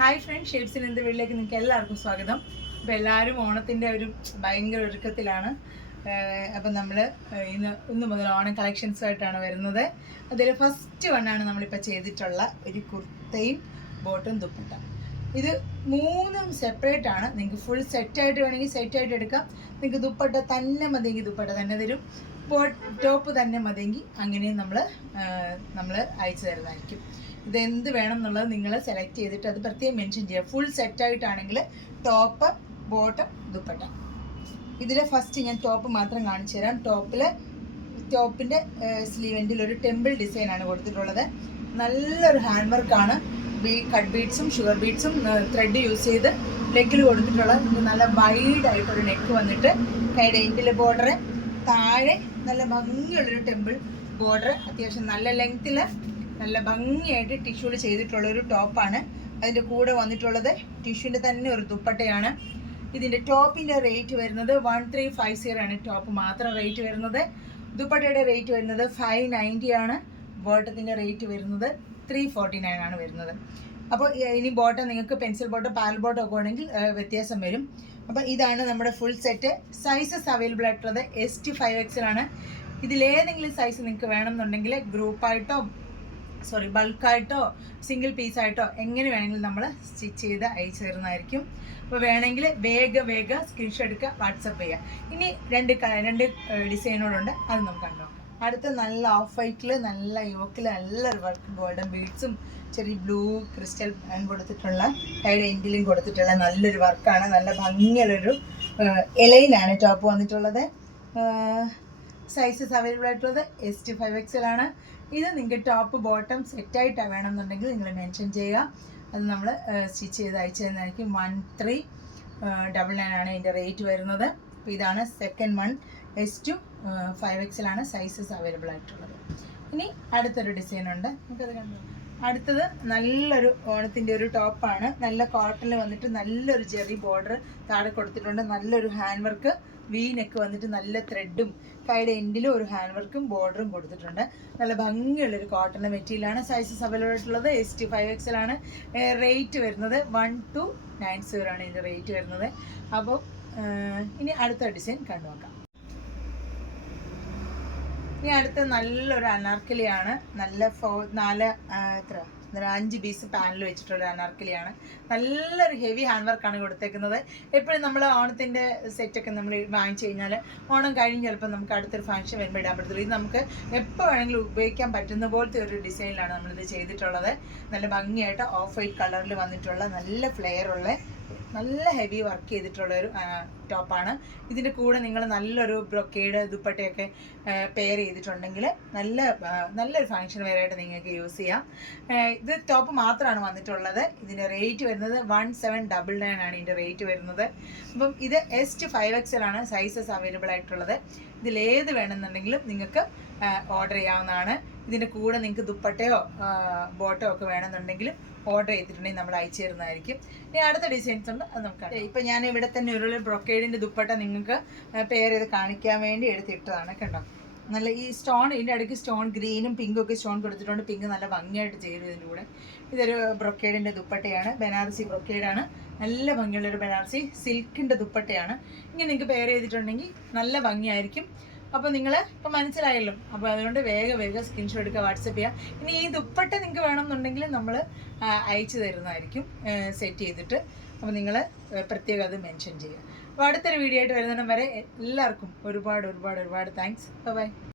Hi friends, ഷേപ്സിൻ എൻ്റെ വീട്ടിലേക്ക് നിങ്ങൾക്ക് എല്ലാവർക്കും സ്വാഗതം. അപ്പോൾ എല്ലാവരും ഓണത്തിൻ്റെ ഒരു ഭയങ്കര ഒരുക്കത്തിലാണ്. അപ്പം നമ്മൾ ഇന്ന് മുതൽ ഓണം കളക്ഷൻസുമായിട്ടാണ് വരുന്നത്. അതിൽ ഫസ്റ്റ് വണ്ണാണ് നമ്മളിപ്പോൾ ചെയ്തിട്ടുള്ള ഒരു കുർത്തയും ബോട്ടും ദുപ്പട്ട. ഇത് മൂന്നും സെപ്പറേറ്റ് ആണ്. നിങ്ങൾക്ക് ഫുൾ സെറ്റായിട്ട് വേണമെങ്കിൽ സെറ്റായിട്ട് എടുക്കാം. നിങ്ങൾക്ക് ദുപ്പട്ട തന്നെ മതിയെങ്കിൽ ദുപ്പട്ട തന്നെ തരും, ടോപ്പ് തന്നെ മതിയെങ്കിൽ അങ്ങനെയും നമ്മൾ അയച്ചു തരുന്നതായിരിക്കും. ഇതെന്ത് വേണം എന്നുള്ളത് നിങ്ങൾ സെലക്ട് ചെയ്തിട്ട് അത് പ്രത്യേകം മെൻഷൻ ചെയ്യുക. ഫുൾ സെറ്റായിട്ടാണെങ്കിൽ ടോപ്പ്, ബോട്ടം, ദുപ്പട്ട. ഇതിൽ ഫസ്റ്റ് ഞാൻ ടോപ്പ് മാത്രം കാണിച്ചു തരാം. ടോപ്പിൻ്റെ സ്ലീവെൻറ്റിൽ ഒരു ടെമ്പിൾ ഡിസൈനാണ് കൊടുത്തിട്ടുള്ളത്. നല്ലൊരു ഹാൻഡ് വർക്കാണ്. കട്ട് ബീഡ്സും ഷുഗർ ബീഡ്സും ത്രെഡ് യൂസ് ചെയ്ത് ലെഗിൽ കൊടുത്തിട്ടുള്ള നല്ല വൈഡായിട്ടൊരു നെക്ക് വന്നിട്ട് കൈയുടെ എൻഡിൽ ബോർഡർ, താഴെ നല്ല ഭംഗിയുള്ളൊരു ടെമ്പിൾ ബോർഡർ, അത്യാവശ്യം നല്ല ലെങ്ത്തിൽ നല്ല ഭംഗിയായിട്ട് ടിഷ്യൂല് ചെയ്തിട്ടുള്ളൊരു ടോപ്പാണ്. അതിൻ്റെ കൂടെ വന്നിട്ടുള്ളത് ടിഷ്യൂൻ്റെ തന്നെ ഒരു ദുപ്പട്ടയാണ്. ഇതിൻ്റെ ടോപ്പിൻ്റെ റേറ്റ് വരുന്നത് 1350 ആണ്. ടോപ്പ് മാത്രം റേറ്റ് വരുന്നത്. ദുപ്പട്ടയുടെ റേറ്റ് വരുന്നത് 590 ആണ്. ബോട്ടത്തിൻ്റെ റേറ്റ് വരുന്നത് 349 ആണ് വരുന്നത്. അപ്പോൾ ഇനി ബോട്ടം നിങ്ങൾക്ക് പെൻസിൽ ബോട്ടോ പാൽ ബോട്ടോ ഒക്കെ ആണെങ്കിൽ വ്യത്യാസം വരും. അപ്പോൾ ഇതാണ് നമ്മുടെ ഫുൾ സെറ്റ്. സൈസസ് അവൈലബിൾ ആയിട്ടുള്ളത് ST 5XL ആണ്. ഇതിലേതെങ്കിലും സൈസ് നിങ്ങൾക്ക് വേണമെന്നുണ്ടെങ്കിൽ ബൾക്കായിട്ടോ സിംഗിൾ പീസായിട്ടോ എങ്ങനെ വേണമെങ്കിലും നമ്മൾ സ്റ്റിച്ച് ചെയ്ത് അയച്ചു തരുന്നതായിരിക്കും. അപ്പോൾ വേണമെങ്കിൽ വേഗം സ്ക്രീൻഷോട്ട് എടുക്കുക, വാട്സപ്പ് ചെയ്യുക. ഇനി രണ്ട് ഡിസൈനുകളുണ്ട്, അത് നമുക്ക് കണ്ടോ. അടുത്ത നല്ല ഓഫ് വൈറ്റിൽ നല്ല യോക്കിൽ നല്ലൊരു വർക്ക്, ഗോൾഡൻ ബീഡ്സും ചെറിയ ബ്ലൂ ക്രിസ്റ്റൽ കൊടുത്തിട്ടുള്ള കൈയുടെ എൻഡിലും കൊടുത്തിട്ടുള്ള നല്ലൊരു വർക്കാണ്. നല്ല ഭംഗിയുള്ളൊരു എലൈനാണ് ടോപ്പ് വന്നിട്ടുള്ളത്. സൈസസ് അവൈലബിൾ ആയിട്ടുള്ളത് ST 5XL ആണ്. ഇത് നിങ്ങൾക്ക് ടോപ്പ് ബോട്ടം സെറ്റായിട്ടാണ് വേണമെന്നുണ്ടെങ്കിൽ നിങ്ങൾ മെൻഷൻ ചെയ്യുക. അത് നമ്മൾ സ്റ്റിച്ച് ചെയ്ത് അയച്ചു തരുന്നതായിരിക്കും. 1399 ആണ് ഇതിൻ്റെ റേറ്റ് വരുന്നത്. അപ്പോൾ ഇതാണ് സെക്കൻഡ് വൺ. ST 5XL ആണ് സൈസസ് അവൈലബിൾ ആയിട്ടുള്ളത്. ഇനി അടുത്തൊരു ഡിസൈനുണ്ട്, നമുക്കത് കണ്ടു. അടുത്തത് നല്ലൊരു ഓണത്തിൻ്റെ ഒരു ടോപ്പാണ്. നല്ല കോട്ടണിൽ വന്നിട്ട് നല്ലൊരു ജെറി ബോർഡർ താഴെ കൊടുത്തിട്ടുണ്ട്. നല്ലൊരു ഹാൻഡ് വർക്ക്, വി നെക്ക് വന്നിട്ട് നല്ല ത്രെഡും കൈയുടെ എൻഡിലും ഒരു ഹാൻഡ് വർക്കും ബോർഡറും കൊടുത്തിട്ടുണ്ട്. നല്ല ഭംഗിയുള്ളൊരു കോട്ടൺ മെറ്റീരിയലാണ്. സൈസസ് അവൈലബിൾ ആയിട്ടുള്ളത് ST 5XL ആണ്. റേറ്റ് വരുന്നത് 1290 ആണ് ഇതിൻ്റെ റേറ്റ് വരുന്നത്. അപ്പോൾ ഇനി അടുത്ത ഡിസൈൻ കണ്ടു നോക്കാം. ഇനി അടുത്ത നല്ലൊരു അനാർക്കലിയാണ്. നല്ല 5 പീസ് പാനൽ വെച്ചിട്ടുള്ള അനാർക്കലിയാണ്. നല്ലൊരു ഹെവി ഹാൻഡ് വർക്കാണ് കൊടുത്തേക്കുന്നത്. എപ്പോഴും നമ്മൾ ഓണത്തിൻ്റെ സെറ്റൊക്കെ നമ്മൾ വാങ്ങിച്ചു കഴിഞ്ഞാൽ ഓണം കഴിഞ്ഞ് ചിലപ്പോൾ നമുക്ക് അടുത്തൊരു ഫംഗ്ഷൻ വരുമ്പോൾ ഇടാൻ പറ്റത്തുള്ളൂ. ഇത് നമുക്ക് എപ്പോൾ വേണമെങ്കിലും ഉപയോഗിക്കാൻ പറ്റുന്ന പോലത്തെ ഒരു ഡിസൈനിലാണ് നമ്മളിത് ചെയ്തിട്ടുള്ളത്. നല്ല ഭംഗിയായിട്ട് ഓഫ് വൈറ്റ് കളറിൽ വന്നിട്ടുള്ള നല്ല ഫ്ലെയറുള്ള നല്ല ഹെവി വർക്ക് ചെയ്തിട്ടുള്ള ഒരു ടോപ്പാണ്. കൂടെ നിങ്ങൾ നല്ലൊരു ബ്രൊക്കേഡ് ദുപ്പട്ടയൊക്കെ പെയർ ചെയ്തിട്ടുണ്ടെങ്കിൽ നല്ലൊരു ഫങ്ഷൻ വെയറായിട്ട് നിങ്ങൾക്ക് യൂസ് ചെയ്യാം. ഇത് ടോപ്പ് മാത്രമാണ് വന്നിട്ടുള്ളത്. ഇതിൻ്റെ റേറ്റ് വരുന്നത് 1799 ആണ് ഇതിൻ്റെ റേറ്റ് വരുന്നത്. അപ്പം ഇത് ST 5XL ആണ് സൈസസ് അവൈലബിൾ ആയിട്ടുള്ളത്. ഇതിലേത് വേണമെന്നുണ്ടെങ്കിലും നിങ്ങൾക്ക് ഓർഡർ ചെയ്യാവുന്നതാണ്. ഇതിൻ്റെ കൂടെ നിങ്ങൾക്ക് ദുപ്പട്ടയോ ബോട്ടോ ഒക്കെ വേണമെന്നുണ്ടെങ്കിലും ഓർഡർ ചെയ്തിട്ടുണ്ടെങ്കിൽ നമ്മൾ അയച്ചു തരുന്നതായിരിക്കും. ഇനി അടുത്ത ഡിസൈൻസ് ഉണ്ട്, അത് നമുക്ക്. ഇപ്പം ഞാൻ ഇവിടെ തന്നെ ഒരു ബ്രൊക്കേഡിൻ്റെ ദുപ്പട്ട നിങ്ങൾക്ക് പെയർ ചെയ്ത് കാണിക്കാൻ വേണ്ടി എടുത്തിട്ടതാണ്. കണ്ടോ, നല്ല ഈ സ്റ്റോൺ, ഇതിൻ്റെ ഇടയ്ക്ക് സ്റ്റോൺ ഗ്രീനും പിങ്കും ഒക്കെ സ്റ്റോൺ കൊടുത്തിട്ടുണ്ട്. പിങ്ക് നല്ല ഭംഗിയായിട്ട് ചേരും ഇതിൻ്റെ കൂടെ. ഇതൊരു ബ്രൊക്കേഡിൻ്റെ ദുപ്പട്ടയാണ്. ബനാറസി ബ്രൊക്കേഡാണ്. നല്ല ഭംഗിയുള്ളൊരു ബനാറസി സിൽക്കിൻ്റെ ദുപ്പട്ടയാണ്. ഇങ്ങനെ നിങ്ങൾക്ക് പെയർ ചെയ്തിട്ടുണ്ടെങ്കിൽ നല്ല ഭംഗിയായിരിക്കും. അപ്പോൾ നിങ്ങൾ ഇപ്പോൾ മനസ്സിലായല്ലോ. അപ്പോൾ അതുകൊണ്ട് വേഗം സ്ക്രീൻഷോട്ട് എടുക്കുക, വാട്സപ്പ് ചെയ്യുക. ഇനി ഈ ദുപ്പട്ട നിങ്ങൾക്ക് വേണമെന്നുണ്ടെങ്കിൽ നമ്മൾ അയച്ചു തരുന്നതായിരിക്കും സെറ്റ് ചെയ്തിട്ട്. അപ്പോൾ നിങ്ങൾ പ്രത്യേകം അത് മെൻഷൻ ചെയ്യുക. അപ്പോൾ അടുത്തൊരു വീഡിയോ ആയിട്ട് വരുന്നിടം വരെ എല്ലാവർക്കും ഒരുപാട് താങ്ക്സ്. ബൈ.